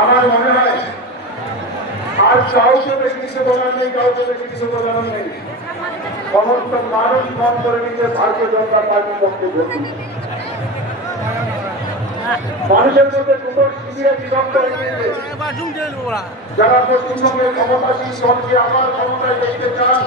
আমার মনে হয় আর কাউকে বেশি কিছু বলার নেই, কাউকে বেশি কিছু বলার নেই। সমস্ত মানুষ মন করে নিতে ভারতীয় জনতা পার্টির পক্ষে ভোট দিচ্ছে। মানুষের মধ্যে দুটো শিবিরে বিভক্ত হয়ে গিয়েছে। যারা পশ্চিমবঙ্গের ক্ষমতাসীন দলকে আবার ক্ষমতায় দেখতে চান,